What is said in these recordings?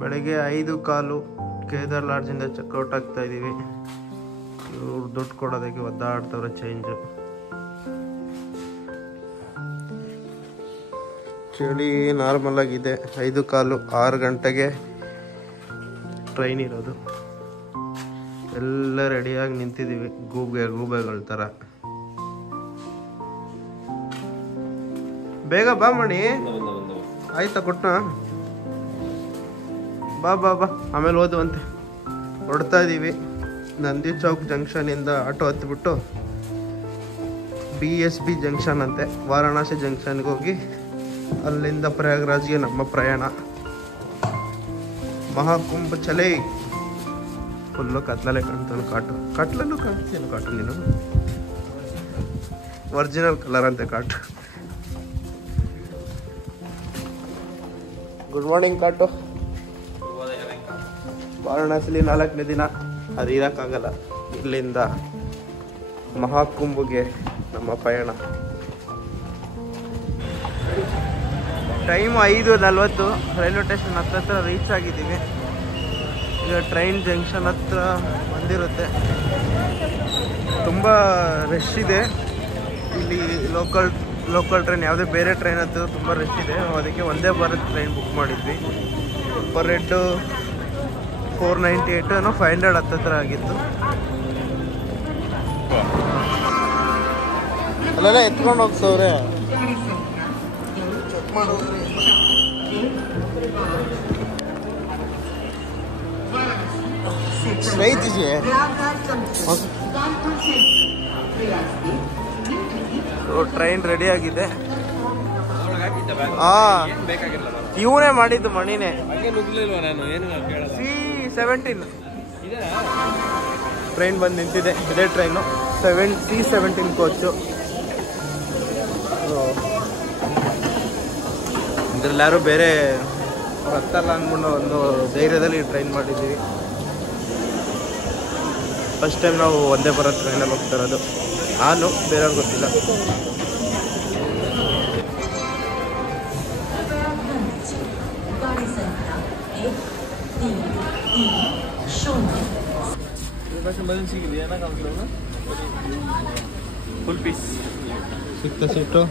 ಬೆಳಗ್ಗೆ 5:15 ಕೇದಾರ್ ಲಾಡ್ಜಿಂದ ಚೆಕ್ಔಟ್ ಆಗ್ತಾ ಇದ್ದೀವಿ. ಇವ್ರು ದುಡ್ಡು ಕೊಡೋದಕ್ಕೆ ಒದ್ದಾಡ್ತವ್ರೆ ಚೇಂಜು. ಚಳಿ ನಾರ್ಮಲ್ ಆಗಿದೆ. 5:15 6 ಗಂಟೆಗೆ ಟ್ರೈನ್ ಇರೋದು. ಎಲ್ಲ ರೆಡಿಯಾಗಿ ನಿಂತಿದ್ದೀವಿ ಗೂಬೆಗಳ ಥರ. ಬೇಗ ಬಾ ಮಣಿ. ಆಯ್ತಾ ಕೊಟ್ಟ ಬಾ ಬಾ ಬಾ, ಆಮೇಲೆ ಓದುವಂತೆ. ಹೊಡ್ತಾ ಇದ್ದೀವಿ. ನಂದಿ ಚೌಕ್ ಜಂಕ್ಷನಿಂದ ಆಟೋ ಹತ್ಬಿಟ್ಟು BSB ಜಂಕ್ಷನ್ ಅಂತೆ, ವಾರಾಣಸಿ ಜಂಕ್ಷನ್ಗೆ ಹೋಗಿ ಅಲ್ಲಿಂದ ಪ್ರಯಾಗ್ರಾಜ್ಗೆ ನಮ್ಮ ಪ್ರಯಾಣ. ಮಹಾಕುಂಭ ಚಲೈ. ಫುಲ್ಲು ಕತ್ಲಲ್ಲೇ ಕಾಣ್ತಾನೆ ಕಾಟು. ಕತ್ಲಲ್ಲೂ ಕಾಣ್ತೀನು ಕಾಟು ನೀನು. ಒರಿಜಿನಲ್ ಕಲರ್ ಅಂತೆ ಕಾಟು. ಗುಡ್ ಮಾರ್ನಿಂಗ್ ಕಾಟು. ವಾರಾಣಸಿಲಿ 4ನೇ ದಿನ. ಅದು ಇರೋಕ್ಕಾಗಲ್ಲ. ಇಲ್ಲಿಂದ ಮಹಾಕುಂಭಗೆ ನಮ್ಮ ಪಯಣ. ಟೈಮ್ 5:40. ರೈಲ್ವೆ ಸ್ಟೇಷನ್ ಹತ್ರ ರೀಚ್ ಆಗಿದ್ದೀವಿ. ಈಗ ಟ್ರೈನ್ ಜಂಕ್ಷನ್ ಹತ್ರ ಬಂದಿರುತ್ತೆ. ತುಂಬ ರಶ್ ಇದೆ ಇಲ್ಲಿ. ಲೋಕಲ್ ಟ್ರೈನ್, ಯಾವುದೇ ಬೇರೆ ಟ್ರೈನ್ ಹತ್ರ ತುಂಬ ರಶ್ ಇದೆ. ಅದಕ್ಕೆ ಒಂದೇ ಭಾರತ್ ಟ್ರೈನ್ ಬುಕ್ ಮಾಡಿದ್ವಿ. ಪರ್ ಹೆಡ್ 498 ಏನೋ 500 ಹತ್ತತ್ರ ಆಗಿತ್ತು. ಅಲ್ಲೆಲ್ಲ ಎತ್ಕೊಂಡು ಹೋಗ್ತವ್ರೆ. ಚೆಕ್ ಮಾಡೋದ್ರಿ. ಟ್ರೈನ್ ರೆಡಿ ಆಗಿದೆ. ಇವನೇ ಮಾಡಿದ್ದು ಮಣಿನೇ. C17 ಟ್ರೈನ್ ಬಂದು ನಿಂತಿದೆ. ಇದೇ ಟ್ರೈನು C17 ಕೋಚು. ಇದ್ರಲ್ಲಿ ಯಾರು ಬೇರೆ ಹತ್ತಲ್ಲ ಅಂದ್ಕೊಂಡು ಒಂದು ಧೈರ್ಯದಲ್ಲಿ ಟ್ರೈನ್ ಮಾಡಿದ್ದೀವಿ. ಫಸ್ಟ್ ಟೈಮ್ ನಾವು ಒಂದೇ ಭಾರತ್ ಟ್ರೈನಲ್ಲಿ ಹೋಗ್ತಾ ಇರೋದು. ನಾನು, ಬೇರೆಯವ್ರಿಗೆ ಗೊತ್ತಿಲ್ಲ. ಫುಲ್ ಪೀಸ್ ಸಿಗ್ತಾ ಸೀಟು.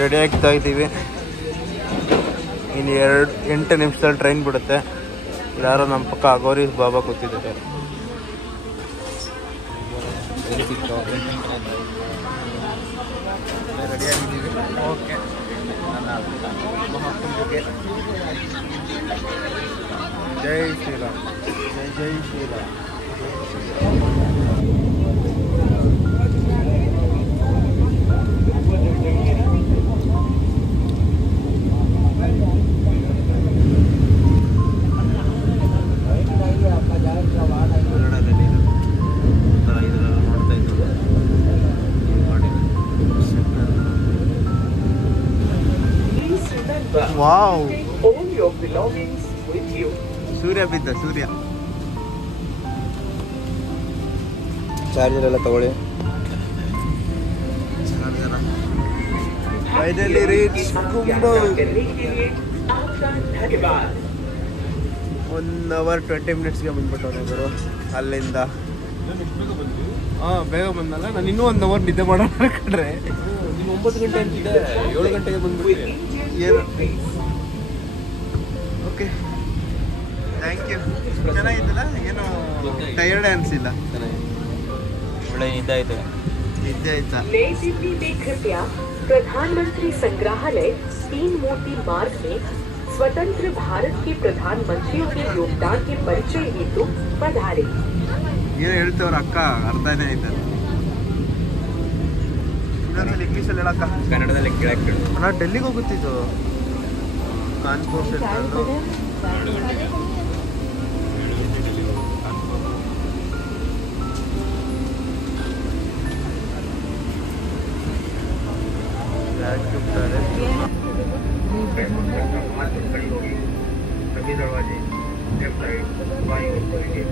ರೆಡಿ ಆಗ್ತಾ ಇದ್ದೀವಿ. ಇನ್ನು 8 ನಿಮಿಷದಲ್ಲಿ ಟ್ರೈನ್ ಬಿಡುತ್ತೆ. ಯಾರೋ ನಮ್ಮ ಪಕ್ಕ ಅಗೋರಿ ಬಾಬಾ ಕೂತಿದ್ದಾರೆ. ರೆಡಿಯಾಗಿದ್ದೀವಿ. ಓಕೆ. ಜೈ ಶ್ರೀರಾಮ್. ಜೈ ಶ್ರೀರಾಮ್. ವಾವ್, ಸೂರ್ಯ ಬಿದ್ದ. ಸೂರ್ಯ ಚಾರ್ಜರ್ ಎಲ್ಲ ತಗೊಳ್ಳಿ. ಫೈನಲಿ ರೀಚ್ ಕುಂಭ. 1 hour 20 minutesಗೆ ಬಂದ್ಬಿಟ್ಟವ್ರೆ ಇವರು ಅಲ್ಲಿಂದ. ಬೇಗ ಬಂದಲ್ಲ. ನಾನು ಇನ್ನೂ 1 hour ನಿದ್ದೆ ಮಾಡೋಣ ಅನ್ಕೊಂಡ್ರೆ 9 ಗಂಟೆ ಅಂತಿದ್ದೆ. 7 ಗಂಟೆಗೆ ಬಂದ್ಬಿಟ್ಟು. Okay, thank you. ಚೆನ್ನಾಗಿತ್ತಲ್ಲ? ಏನು ಟಯರ್ಡ್ ಅನಿಸಿಲ್ಲ? ಒಳ್ಳೆ ನಿದ್ದೆ ಆಯ್ತು. ನಿದ್ದೆ ಆಯ್ತಾ? प्रधानमंत्री संग्रहालय 3 मोती मार्ग में स्वतंत्र भारत के प्रधानमंत्रियों के योगदान के परिचय हेतु पधारे. ಏನು ಹೇಳ್ತವ್ರ ಅಕ್ಕ? ಅರ್ಥನೇ ಆಯ್ತಲ್ಲ. ಇನ್ನೊಂದ್ಸಲ ಇಂಗ್ಲೀಷಲ್ಲಿ ಹೇಳಕ್ಕ. ಕನ್ನಡದಲ್ಲಿ ಕೇಳಕ್ಕೆ. ಅಣ್ಣ ಡೆಲ್ಲಿಗೆ ಹೋಗುತ್ತಿದ್ದು ಕಾನ್ಪುರ್ ಸೆಂಟ್ರಲ್ಲು. सभी दरवाजे लेफ्ट साइड बाईं ओर खोलिए.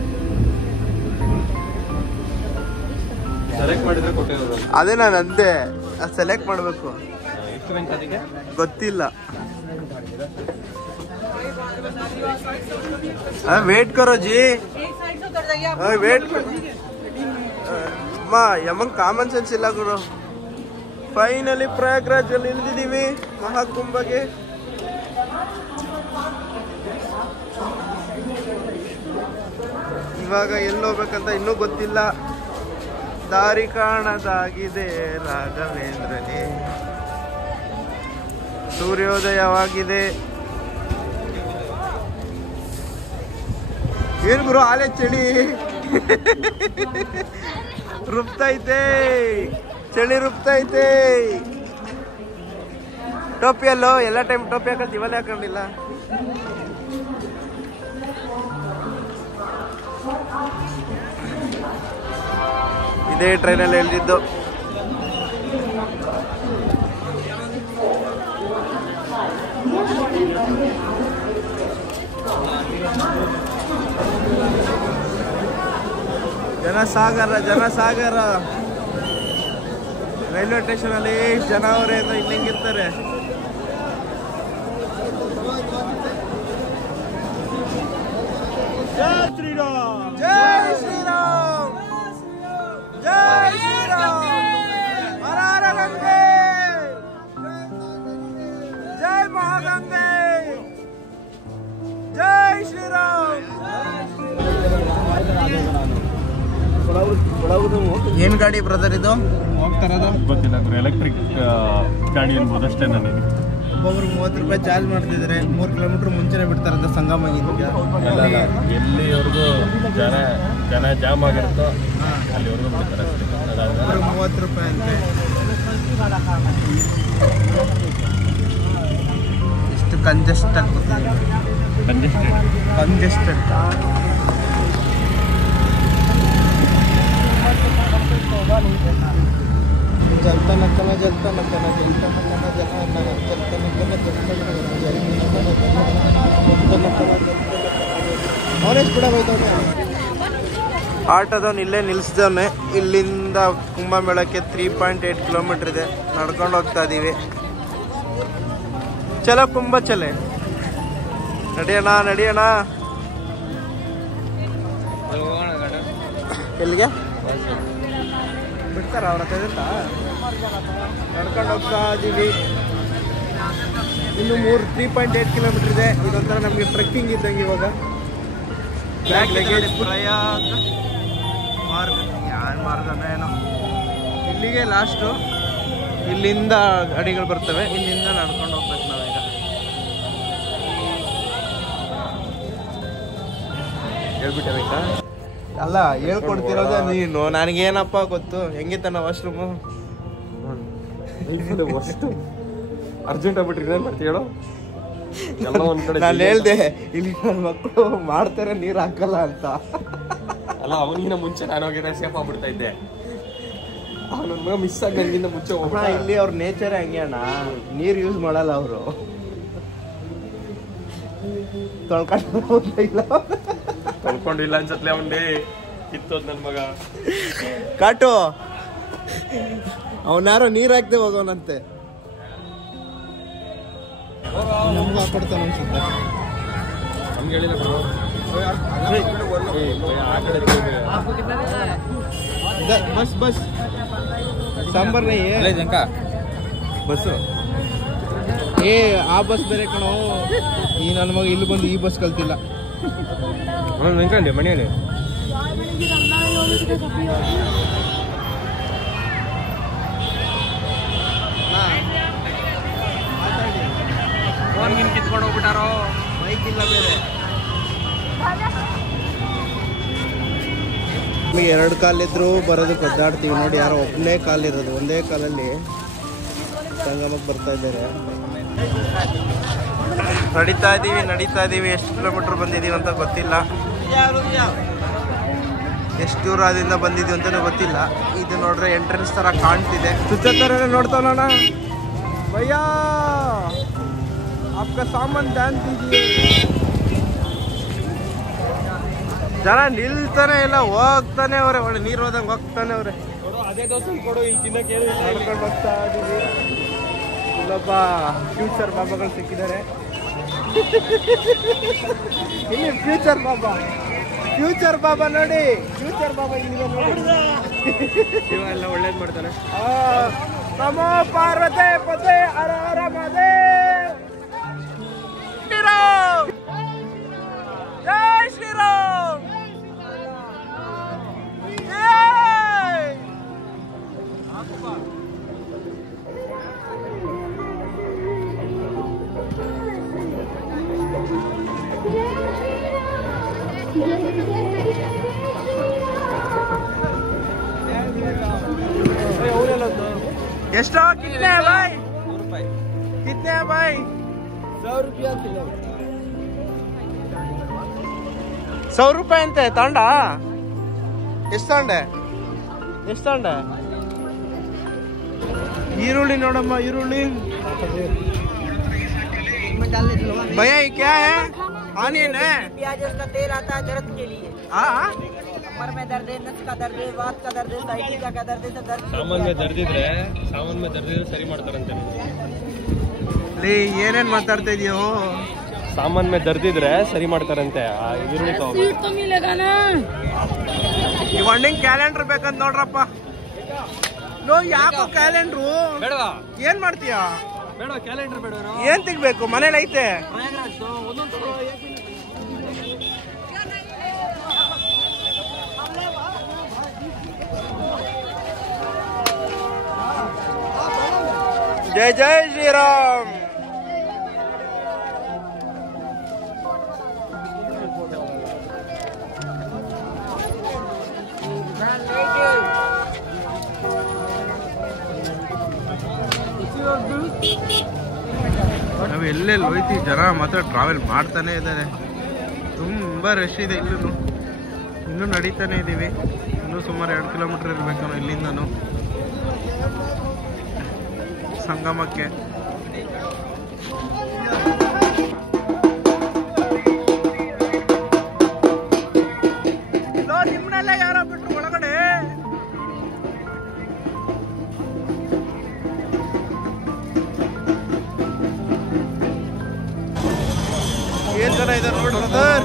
ಸೆಲೆಕ್ಟ್ ಮಾಡಿದ್ರೆ ಕೊಟ್ಟಿರೋದು. ಅದೇ ನಾನು ಅಂದೆ ಸೆಲೆಕ್ಟ್ ಮಾಡಬೇಕು. ಎಷ್ಟು ಗಂಟೆ ಅದಕ್ಕೆ ಗೊತ್ತಿಲ್ಲ. ವೇಟ್ ಕರೋ ಜಿ, ವೇಟ್ ಯಮಂಗ್ ಕಾಮನ್ ಸೆನ್ಸ್ ಇಲ್ಲ ಗುರು. ಫೈನಲಿ ಪ್ರಯಾಗ್ರಾಜ್ ಅಲ್ಲಿ ಇಳಿದಿದ್ದೀವಿ ಮಹಾಕುಂಭಗೆ. ಇವಾಗ ಎಲ್ಲಿ ಹೋಗ್ಬೇಕಂತ ಇನ್ನೂ ಗೊತ್ತಿಲ್ಲ. ದಾರಿ ಕಾಣದಾಗಿದೆ ರಾಘವೇಂದ್ರನೇ. ಸೂರ್ಯೋದಯವಾಗಿದೆ. ಏನ್ ಗುರು ಆಲೆ ಚಳಿ ರುಬ್ತೈತೆ, ಚಳಿ ರುಬ್ತೈತೆ. ಟೋಪಿಯಲ್ಲೋ ಎಲ್ಲ ಟೈಮ್ ಟೋಪಿ ಹಾಕಂತ ಇವಲ್ಲೇ ಹಾಕೊಂಡಿಲ್ಲ. ಇದೇ ಟ್ರೈನಲ್ಲಿ ಎಳ್ದಿದ್ದು. ಜನಸಾಗರ ಜನಸಾಗರ. ರೈಲ್ವೆ ಸ್ಟೇಷನ್ ಅಲ್ಲಿ ಎಷ್ಟು ಜನ ಅವರೇ ಅಂತ ಇಲ್ಲಿ ಹೆಂಗಿರ್ತಾರೆ. ಜೈ ಶ್ರೀರಾಮ್, ಜೈ ಶ್ರೀರಾಮ್, ಜೈ ಶ್ರೀರಾಮ್. ಹರ ಹರ ಗಂಗೆ, ಜೈ ಮಹಾಗಂಗೆ, ಜೈ ಶ್ರೀರಾಮ್. ಏನ್ ಗಾಡಿ ಬ್ರದರ್ ಇದು? ಹೋಗ್ತಾರದ ಗೊತ್ತಿಲ್ಲ, ಎಲೆಕ್ಟ್ರಿಕ್ ಗಾಡಿ ಅನ್ಬೋದು ಅಷ್ಟೇ. ನನಗೆ ಒಬ್ಬೊಬ್ರಿಗೆ 30 ರೂಪಾಯಿ ಚಾರ್ಜ್ ಮಾಡ್ತಿದ್ದಾರೆ. 3 ಕಿಲೋಮೀಟರ್ ಮುಂಚೆನೆ ಬಿಡ್ತಾರಂತ ಸಂಗಮಗಿಂದ. ಎಲ್ಲಿವರೆಗೂ ಜನ ಜಾಮ್ ಆಗಿರುತ್ತೋ ಅಲ್ಲಿವರೆಗೂ ಬಿಡ್ತಾರೆ ಅಷ್ಟೇ. 30 ರೂಪಾಯಿ ಅಂತೆ. ಎಷ್ಟು ಕಂಜೆಸ್ಟ್ ಆಗ್ತದೆ, ಕಂಜೆಸ್ಟೆಡ್. ಜಲ್ತನಕ್ಕನ ಜಲ್ತನಕ್ಕನ ಜಲ್ತನಕ್ಕನ ಅವನೇಶ್ ಕೂಡ ಹೋಯ್ತವನೆ. ಆಟೋದವನು ಇಲ್ಲೇ ನಿಲ್ಲಿಸ್ದವನೆ. ಇಲ್ಲಿಂದ ಕುಂಭಮೇಳಕ್ಕೆ 3.8 ಕಿಲೋಮೀಟರ್ ಇದೆ. ನಡ್ಕೊಂಡು ಹೋಗ್ತಾ ಇದೀವಿ. ಚಲೋ ಕುಂಭ ಚಲೆ, ನಡಿಯೋಣ ನಡಿಯೋಣ. ಎಲ್ಲಿಗೆ ಬಿಡ್ತಾರ ಅವ್ರ ಹತ್ರ? ನಡ್ಕೊಂಡು ಹೋಗ್ತಾ ಇದೀವಿ. ಇನ್ನು 3.8 ಕಿಲೋಮೀಟರ್ ಇದೆ. ಇದೊಂಥರ ನಮಗೆ ಟ್ರೆಕ್ಕಿಂಗ್ ಇದ್ದಂಗೆ. ಇವಾಗ ಬ್ಯಾಗ್ ಲಗೇಜ್ ಪ್ರಯಾಗ್ ಮಾರ್ಗ, ಯಾರು ಮಾರ್ಗನೋ ಏನೋ. ಇಲ್ಲಿಗೆ ಲಾಸ್ಟು. ಇಲ್ಲಿಂದ ಗಾಡಿಗಳು ಬರ್ತವೆ. ಇಲ್ಲಿಂದ ನಡ್ಕೊಂಡು ಹೋಗ್ಬೇಕು ನಾವೀಗ. ಹೇಳ್ಬಿಟ್ಟೆ ಬೇಕಾ? ಅಲ್ಲ, ಹೇಳ್ಕೊಡ್ತಿರೋದು ನೀನು. ನನಗೇನಪ್ಪ ಗೊತ್ತು. ಹೆಂಗಿತ್ತ ವಾಶ್ರೂಮು? ಅಷ್ಟು ಅರ್ಜೆಂಟ್ ಆಗ್ಬಿಟ್ರಿ ಏನ್ ಮಾಡ್ತೀವಿ ಹೇಳೋ. ಎಲ್ಲ ಒಂದ್ ಕಡೆ ನಾನು ಹೇಳ್ದೆ ಇಲ್ಲಿ ನನ್ನ ಮಕ್ಕಳು ಮಾಡ್ತಾರೆ ನೀರು ಹಾಕಲ್ಲ ಅಂತ. ಅಲ್ಲ, ಅವನಿಗಿನ ಮುಂಚೆ ನಾನು ಹೋಗಿದ್ರೆ ಸೇಫ್ ಆಗ್ಬಿಡ್ತಾ ಇದ್ದೆ. ನನ್ನ ಮಗ ಮಿಸ್ ಆಗಿ ನನಗಿಂತ ಮುಂಚೆ ಹೋಗ್ಬಿಟ್ಟ. ಇಲ್ಲಿ ಅವ್ರ ನೇಚರ್ ಹಂಗೆ ಅಣ್ಣ, ನೀರು ಯೂಸ್ ಮಾಡಲ್ಲ ಅವರು. ತೊಳ್ಕೊಂಡಿಲ್ಲ ಅನ್ಸತ್ಲೆ ಅವನ್ನೇ ಕಿತ್ತೋದ್ ನನ್ ಮಗ. ಕಾಟು ಅವನ್ಯಾರೋ ನೀರ್ ಹಾಕ್ದೆ ಹೋಗೋನಂತೆ. ನಮ್ಗೆ ಹಾಕೊಡ್ತಾನ ಅನ್ಸುತ್ತೆ. ನಮ್ಗೆ ಹೇಳಿಲ್ಲ ಬಸ್ ಬಸ್ ಸಾಂಬಾರ್ ಬಸ್ಸು. ಆ ಬಸ್ ಬೇರೆ ಕಣೋ. ಈ ನನ್ನ ಮಗ ಇಲ್ಲಿ ಬಂದು ಈ ಬಸ್ ಕಲ್ತಿಲ್ಲ. ನಿಂತ್ಕೊಂಡೆ ಮನೆಯಲ್ಲಿ. ಫೋನ್ಗಿನ್ ಕಿತ್ಕೊಂಡು ಹೋಗ್ಬಿಟ್ಟಾರೋ. ಬೈಕ್ ಇಲ್ಲ ಬೇರೆ. ನಮಗೆ 2 ಕಾಲಿದ್ರು ಬರೋದು ಕದ್ದಾಡ್ತೀವಿ ನೋಡಿ. ಯಾರೋ ಒಬ್ಬನೇ ಕಾಲಿರೋದು, ಒಂದೇ ಕಾಲಲ್ಲಿ ಸಂಗಮಕ್ಕೆ ಬರ್ತಾ ಇದ್ದಾರೆ. ನಡೀತಾ ಇದೀವಿ. ಎಷ್ಟು ಕಿಲೋಮೀಟರ್ ಬಂದಿದ್ದೀವಿ ಅಂತ ಗೊತ್ತಿಲ್ಲ. ಎಷ್ಟು ದೂರದಿಂದ ಬಂದಿದ್ದೀವಿ ಅಂತಲೂ ಗೊತ್ತಿಲ್ಲ. ಇದು ನೋಡ್ರೆ ಎಂಟ್ರೆನ್ಸ್ ಥರ ಕಾಣ್ತಿದೆ. ಸುಚ್ಚತ್ತರೇ ನೋಡ್ತಾವಣ್ಣ. ಭಯ್ಯಾ आपका सामान ध्यान दीजिए. ಜನ ನಿಲ್ತಾನೆ ಇಲ್ಲ, ಹೋಗ್ತಾನೆ ಅವ್ರೆ. ಒಳ್ಳೆ ನೀರು ಹೋದಂಗೆ ಹೋಗ್ತಾನೆ ಅವ್ರೆ. ನಡ್ಕೊಂಡು ಹೋಗ್ತಾ ಇದೀವಿ. ಇಲ್ಲೊಬ್ಬ ಫ್ಯೂಚರ್ ಬಾಬಾಗಳು ಸಿಕ್ಕಿದ್ದಾರೆ. ಇಲ್ಲಿ ಫ್ಯೂಚರ್ ಬಾಬಾ ನೋಡಿ, ಫ್ಯೂಚರ್ ಬಾಬಾ ಇಲ್ಲಿದೆ ನೋಡಿ. ಶಿವ ಎಲ್ಲ ಒಳ್ಳೇದು ಮಾಡ್ತಾನೆ. ನಮೋ ಪಾರ್ವತಿ ಪತೆ ಹರ ಹರ ಮಹಾದೇವ್. ಶ್ರೀರಾಮ್ ಜೈ ಶ್ರೀರಾಮ್ ಜೈ. ಎಷ್ಟು ಕಿತ್ನೆ ಬಾಯ್? ಕಿತ್ನೆ ಬಾಯ್? 100 ರೂಪಾಯಿ ಕಿಲೋ. 100 ರೂಪಾಯಿ ಅಂತೆ ತಾಂಡ. ಎಷ್ಟು ತಾಂಡೆ? ಈರುಳ್ಳಿ ನೋಡಮ್ಮ, ಈರುಳ್ಳಿ. भैया ये क्या है? ऑनियन है? प्याज उसका तेल आता है दर्द के लिए। हाँ, कमर में दर्द है, नस का दर्द है, वात का दर्द है, साइटिका का दर्द है, सब दर्द ಸಾಮಾನ್ ಮೇಲೆ ದರ್ದಿದ್ರೆ ಸರಿ ಮಾಡ್ತಾರಂತೆ. ಏನೇನ್ ಮಾತಾಡ್ತಾ ಇದೀಯೋ? ಸಾಮಾನ್ ಮೇಲೆ ದರ್ದಿದ್ರೆ ಸರಿ ಮಾಡ್ತಾರಂತೆ. ಆ ಈರುಳ್ಳಿ ಈ ಹಣ್ಣಿನ ಕ್ಯಾಲೆಂಡರ್ ಬೇಕಂತ ನೋಡ್ರಪ್ಪ. ನೋ ಯಾಕೋ ಕ್ಯಾಲೆಂಡ್ರು ಬೇಡವಾ? ಏನ್ ಮಾಡ್ತೀಯಾ? ಬೇಡ ಕ್ಯಾಲೆಂಡರ್ ಬೇಡ. ಏನ್ ತೆಗ್ಬೇಕು? ಮನೇಲಿ ಐತೆ. जय जय श्री राम. ನಾವು ಎಲ್ಲೆಲ್ಲಿ ಹೋಯ್ತೀವಿ, ಜನ ಮಾತ್ರ ಟ್ರಾವೆಲ್ ಮಾಡ್ತಾನೆ ಇದ್ದಾರೆ. ತುಂಬಾ ರಶ್ ಇದೆ. ಇನ್ನೂ ನಡೀತಾನೆ ಇದ್ದೀವಿ. ಇನ್ನೂ ಸುಮಾರು 2 ಕಿಲೋಮೀಟರ್ ಇರ್ಬೇಕು ಇಲ್ಲಿಂದನು ಸಂಗಮಕ್ಕೆ. ನಿಮ್ಮನ್ನೆಲ್ಲ ಯಾರೋ ಬಿಟ್ರು ಒಳಗಡೆ. ಏನ್ ಜನ ಇದ್ದಾರೆ ನೋಡಿ ಬ್ರದರ್.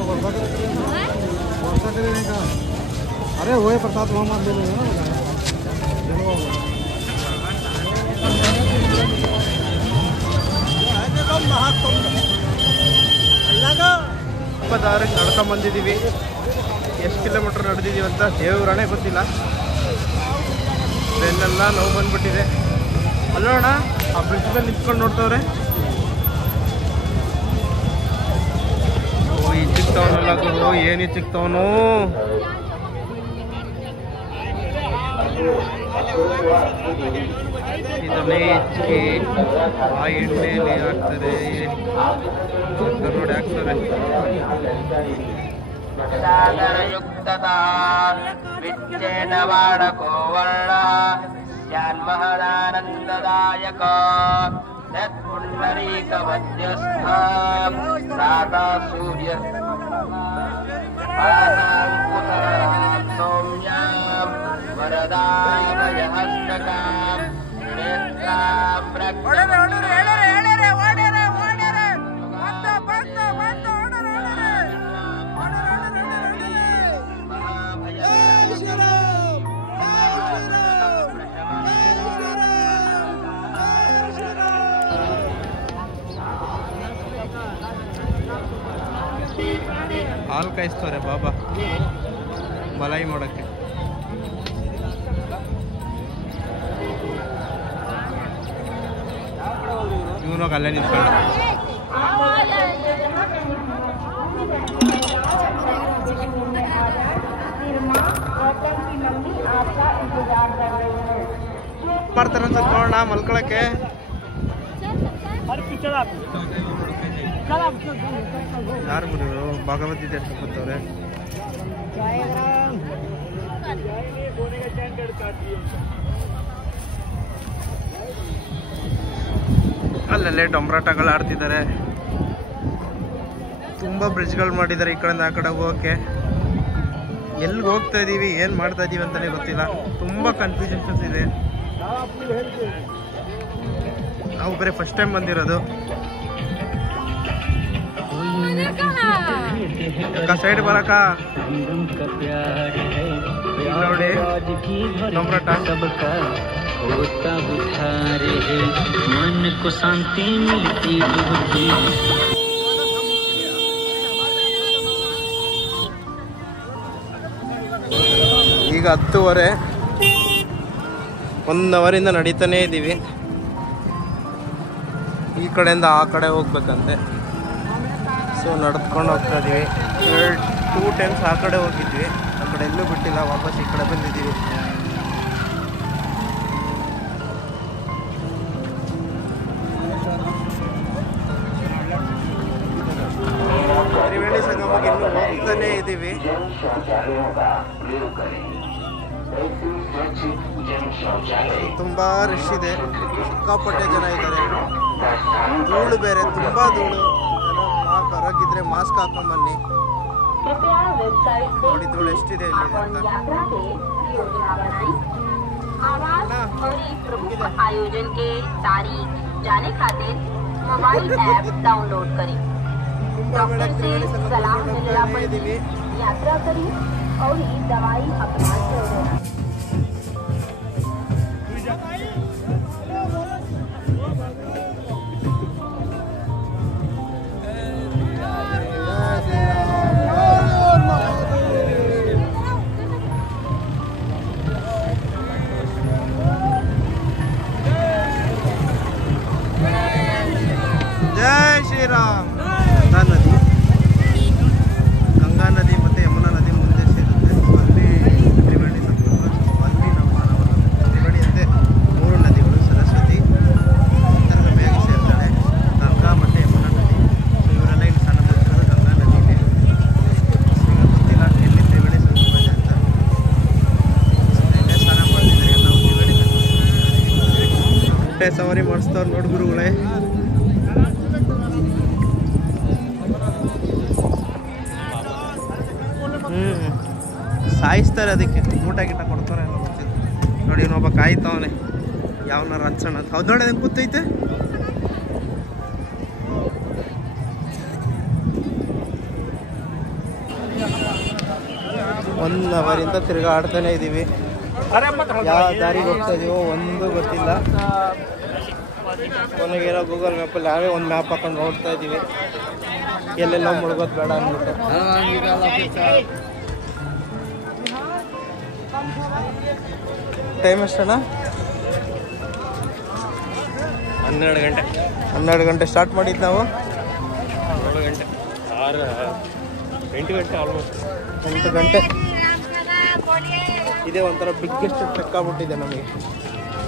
अरे वो प्रसाद मोहम्मद ದಾರಿಗೆ ನಡ್ಕೊಂಡ್ ಬಂದಿದ್ದೀವಿ. ಎಷ್ಟು ಕಿಲೋಮೀಟರ್ ನಡೆದಿದ್ದೀವಿ ಅಂತ ದೇವ್ರಣೆ ಗೊತ್ತಿಲ್ಲ. ಬೆನ್ನೆಲ್ಲ ನೋವು ಬಂದ್ಬಿಟ್ಟಿದೆ. ಅಲ್ಲೋಣ ಆ ಬ್ರಿಡ್ಜ್ ಮೇಲೆ ನಿಂತ್ಕೊಂಡು ನೋಡ್ತವ್ರೆ. ಓ ಈ ಚಿಕ್ತವನಲ್ಲ ಗುರು, ಏನು ಚಿಕ್ತವನು. ಇದನ್ನೇ ಹೆಚ್ಚಿಗೆ ಆ ಎಣ್ಣೆಯಲ್ಲಿ ಹಾಕ್ತಾರೆ ನೋಡಿ, ಹಾಕ್ತಾರೆ. ವಿಚ್ಛೇದ ಬಾಡಕೋ ವರ್ಣ ಜಾನ್ಮಹದಾನಂದದಾಯಕ ಯತ್ಪುಂಡರೀಕ ಮಧ್ಯಸ್ಥ ಸಾತಾ ಸೂರ್ಯ ಸೌಮ್ಯಾಂ ವರದಾಭಯಹಸ್ತಕಾಂ ನೇತ್ರಾಂ ಹಾಲು ಕಾಯಿಸ್ತಾರೆ ಬಾಬಾ ಮಲಾಯಿ ಮಾಡೋಕ್ಕೆ. ಇವನು ಅಲ್ಲೇ ನಿಂತ್ಕೊಂಡು ಮಾಡ್ತಾರಂತ ನೋಡೋಣ ಮಲ್ಕೊಳಕ್ಕೆ. ಯಾರು ಮುಡಿದ್ರು ಭಗವದ್ಗೀತೆ ಕೂತವ್ರೆ. ಅಲ್ಲಲ್ಲೇ ಡೊಂಬರಾಟಗಳು ಆಡ್ತಿದ್ದಾರೆ. ತುಂಬ ಬ್ರಿಡ್ಜ್ಗಳು ಮಾಡಿದ್ದಾರೆ ಈ ಕಡೆಯಿಂದ ಆ ಕಡೆ ಹೋಗೋಕ್ಕೆ. ಎಲ್ಲಿಗೆ ಹೋಗ್ತಾ ಇದ್ದೀವಿ, ಏನು ಮಾಡ್ತಾ ಇದ್ದೀವಿ ಅಂತಲೇ ಗೊತ್ತಿಲ್ಲ. ತುಂಬ ತುಂಬ ಕನ್ಫ್ಯೂಷನ್ಸ್ ಇದೆ. ನಾವು ಬರೀ ಫಸ್ಟ್ ಟೈಮ್ ಬಂದಿರೋದು. ಸೈಡ್ ಬರಕ ನೋಡಿ ನಮ್ರಟ ಈಗ 10:30 1 ಅವರಿಂದ ನಡೀತಾನೆ ಇದ್ದೀವಿ. ಈ ಕಡೆಯಿಂದ ಆ ಕಡೆ ಹೋಗ್ಬೇಕಂತೆ. ಸೊ ನಡ್ಕೊಂಡು ಹೋಗ್ತಾ ಇದ್ದೀವಿ. 2 ಟೈಮ್ಸ್ ಆ ಕಡೆ ಹೋಗಿದ್ವಿ, ಆ ಕಡೆ ಎಲ್ಲೂ ಬಿಟ್ಟಿಲ್ಲ, ವಾಪಸ್ ಈ ಕಡೆ ಬಂದಿದ್ದೀವಿ. ತ್ರಿವೇಣಿ ಸಂಗಮಕ್ಕೆ ಇನ್ನೂ ಹೋಗ್ತಾನೆ ಇದ್ದೀವಿ. ತುಂಬಾ ರಶ್ ಇದೆ, ಸಿಕ್ಕಾಪಟ್ಟೆ ಜನ ಇದ್ದಾರೆ. ಧೂಳು ಬೇರೆ, ತುಂಬಾ ಧೂಳು. ಬರೋಗಿದ್ರೆ ಮಾಸ್ಕ್ ಹಾಕೊಂಬನ್ನಿ. ನೋಡಿ ಧೂಳು ಎಷ್ಟಿದೆ ಇಲ್ಲಿ ಅಂತ. आयोजन के तारीख जाने खातिर मोबाइल ऐप डाउनलोड करें। डॉक्टर से सलाह मिलने पर यात्रा करें और ये दवाई अपना करें। ಜೈ ಶ್ರೀರಾಮ್. ಗಂಗಾ ನದಿ ಮತ್ತು ಯಮುನಾ ನದಿ ಮುಂದೆ ಸೇರುತ್ತೆ. ಅಲ್ಲಿ ತ್ರಿವೇಣಿ ಸಂಗಮ. ಅಲ್ಲಿ ನಾವು ಸ್ನಾನ ಮಾಡೋದು. ತ್ರಿವೇಣಿ ಅಂತೆ 3 ನದಿಗಳು, ಸರಸ್ವತಿ ಅಂತರ್ಗಮಿಯಾಗಿ ಸೇರ್ತಾಳೆ, ಗಂಗಾ ಮತ್ತು ಯಮುನಾ ನದಿ. ಸೊ ಇವರೆಲ್ಲ ಇಲ್ಲಿ ಸ್ನಾನ ಮಾಡ್ತಿರೋದು ಗಂಗಾ ನದಿಗೆ. ಈಗ ಗೊತ್ತಿಲ್ಲ ಎಲ್ಲಿ ತ್ರಿವೇಣಿ ಸಂಗಮ ಇದೆ ಅಂತ. ಇಲ್ಲೇ ಸ್ನಾನ ಮಾಡ್ತಿದ್ರೆ ನಾವು ತ್ರಿವೇಣಿ ಸಂಗಮ. ಹೊಟ್ಟೆ ಸವಾರಿ ಮಾಡಿಸ್ತವ್ರು ನೋಡಿ ಗುರುಗಳೇ. ಸಾಯಿಸ್ತಾರೆ, ಅದಕ್ಕೆ ಊಟ ಗಿಟ ಕೊಡ್ತಾರೆ ಎಲ್ಲ ಗೊತ್ತಿಲ್ಲ. ನೋಡಿ ಇನ್ನೊಬ್ಬ ಕಾಯ್ತವನೆ, ಯಾವನಾರ ಅನ್ಸೋಣ ಅಂತ. ಹೌದು ನೋಡಿ ಅದಕ್ಕೆ ಕೂತೈತೆ. ಒನ್ ಅವರಿಂದ ತಿರುಗಾಡ್ತಾನೆ ಇದ್ದೀವಿ. ಯಾವ ದಾರಿಗೆ ಹೋಗ್ತಾ ಇದೀವೋ ಒಂದು ಗೊತ್ತಿಲ್ಲ. ಕೊನೆಗೇನೋ ಗೂಗಲ್ ಮ್ಯಾಪಲ್ಲಿ ನಾವೇ ಒಂದು ಮ್ಯಾಪ್ ಹಾಕೊಂಡು ನೋಡ್ತಾ ಇದ್ದೀವಿ, ಎಲ್ಲೆಲ್ಲೋ ಮುಳುಗೋದು ಬೇಡ ಅಂದ್ಬಿಟ್ಟು. ಟೈಮ್ ಎಷ್ಟಣ್ಣ? 12 ಗಂಟೆ ಸ್ಟಾರ್ಟ್ ಮಾಡಿದ್ದು ನಾವು. 8 ಗಂಟೆ ಆಲ್ಮೋಸ್ಟ್ 8 ಗಂಟೆ. ಇದೇ ಒಂಥರ ಬಿಗ್ಗೆಸ್ಟ್ ಟ್ರೆಕ್ ಆಗ್ಬಿಟ್ಟಿದೆ ನಮಗೆ.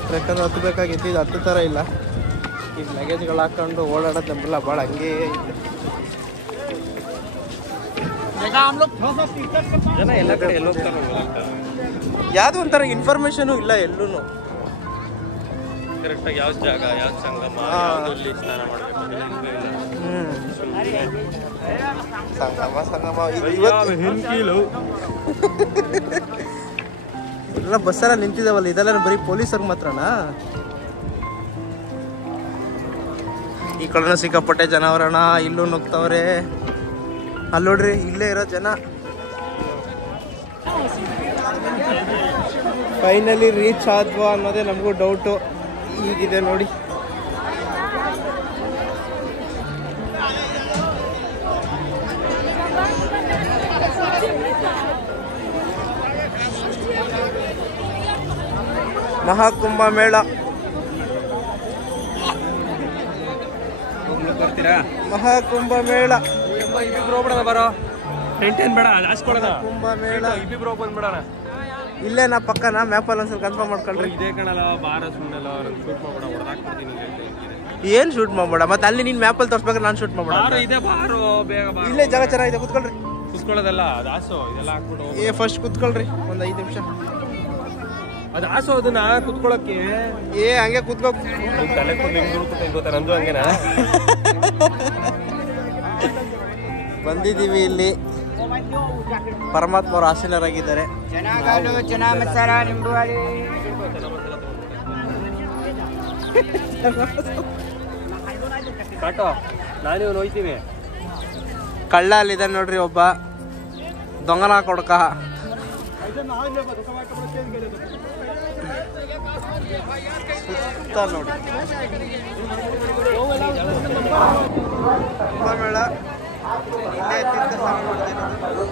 ಟ್ರೆಕ್ ಅಂದ್ರೆ ಹತ್ತಬೇಕಾಗಿತ್ತು, ಇದು ಹತ್ತು ಥರ ಇಲ್ಲ. ಈಗ ಲಗೇಜ್ಗಳು ಹಾಕೊಂಡು ಓಡಾಡೋದು ನಮ್ಮೆಲ್ಲ ಭಾಳ ಹಂಗೇ ಇದೆ. ಜನ ಎಲ್ಲ ಕಡೆ ಎಲ್ಲ ಹೋಗ್ತಾರೆ. ಯಾವುದೋ ಒಂಥರ ಇನ್ಫಾರ್ಮೇಷನು ಇಲ್ಲ ಎಲ್ಲೂ. ಕರೆಕ್ಟಾಗಿ ಯಾವ ಜಾಗ, ಯಾವ ಸಂಗಮ, ಎಲ್ಲಿ ಸ್ನಾನ ಮಾಡಬೇಕು ಸಂಗಮ ಎಲ್ಲ ಬಸ್ಸೆಲ್ಲ ನಿಂತಿದ್ದಾವಲ್ಲ, ಇದೆಲ್ಲ ಬರೀ ಪೊಲೀಸರು ಮಾತ್ರನಾ? ಈ ಕಡೆನೂ ಸಿಕ್ಕಾಪಟ್ಟೆ ಜನ ಅವರಣ, ಇಲ್ಲೂ ನುಗ್ತವ್ರೆ. ಅಲ್ಲಿ ನೋಡ್ರಿ, ಇಲ್ಲೇ ಇರೋ ಜನ. ಫೈನಲಿ ರೀಚ್ ಆದ್ವಾ ಅನ್ನೋದೇ ನಮಗೂ ಡೌಟು. ಈಗಿದೆ ನೋಡಿ. ಮಹಾಕುಂಭ ಮೇಳ. ಬರ್ತೀರಾ? ಮಹಾಕುಂಭ ಮೇಳ. ಇಬ್ಬಿಬ್ರು ಹೋಗ್ಬಿಡೋಣ, ಬರೋ ಟೆಂಟ್ ಏನ್ ಬೇಡ, ಹಾಸ್ಕೊಡೋಣ. ಕುಂಭ ಮೇಳ ಇಬ್ಬಿಬ್ರು ಹೋಗಿ ಬಂದ್ಬಿಡೋಣ. ಇಲ್ಲೇ ನಾ ಪಕ್ಕನ ಮ್ಯಾಪಲ್ಲಿ ಒಂದ್ಸಲ ಕನ್ಫರ್ಮ್ ಮಾಡ್ಕೊಳ್ರಿ. ಇದೇ ಕಣಲ್ಲ, ಬಾರ ಸುಮ್ಮನೆಲ್ಲ ಶೂಟ್ ಮಾಡ್ಬಿಡ, ಹೊಡೆದಾಕ್ಬಿಡ್ತೀನಿ. ಏನ್ ಶೂಟ್ ಮಾಡ್ಬೇಡ, ಮತ್ತೆ ಅಲ್ಲಿ ನೀನ್ ಮ್ಯಾಪಲ್ಲಿ ತೋರ್ಸ್ಬೇಕಾದ್ರೆ ನಾನು ಶೂಟ್ ಮಾಡ್ಬೇಡ. ಬಾರು ಇದೆ, ಬಾರು ಬೇಗ ಬಾ. ಇಲ್ಲೇ ಜಾಗ ಚೆನ್ನಾಗಿದೆ, ಕುತ್ಕೊಳ್ರಿ. ಕುತ್ಕೊಳ್ಳೋದಲ್ಲ, ಅದು ಆಸು ಇದೆಲ್ಲ ಹಾಕ್ಬಿಟ್ಟು. ಫಸ್ಟ್ ಕುತ್ಕೊಳ್ರಿ ಒಂದು 5 ನಿಮಿಷ. ಅದು ಆಸು, ಅದನ್ನ ಕುತ್ಕೊಳ್ಳೋಕೆ ಹಂಗೆ ಕುತ್ಕೋ. ತಲೆ ಕೊಟ್ಟು ನಿಮ್ಗೆ ಗೊತ್ತಾ, ನಂದು ಹಂಗೇನಾ? ಬಂದಿದ್ದೀವಿ ಇಲ್ಲಿ ಪರಮಾತ್ಮ ಅವರು ಆಶೀಲರಾಗಿದ್ದಾರೆ. ಚೆನ್ನಾಗಲು ಚೆನ್ನ ಮಸಾಲ ನಿಂಬು ಹಾಲಿ ಕಾಟೋ ನಾನು ಹೋಯ್ತೀವಿ. ಕಳ್ಳ ಅಲ್ಲಿದೆ ನೋಡ್ರಿ, ಒಬ್ಬ ದೊಂಗನ ಕೊಡ್ಕ. ಸುತ್ತ ನೋಡಿ ಕುಂಭಮೇಳ ಇಲ್ಲೇ ತೀರ್ಥ ಸ್ನಾನ ಮಾಡ್ತಿರೋದು.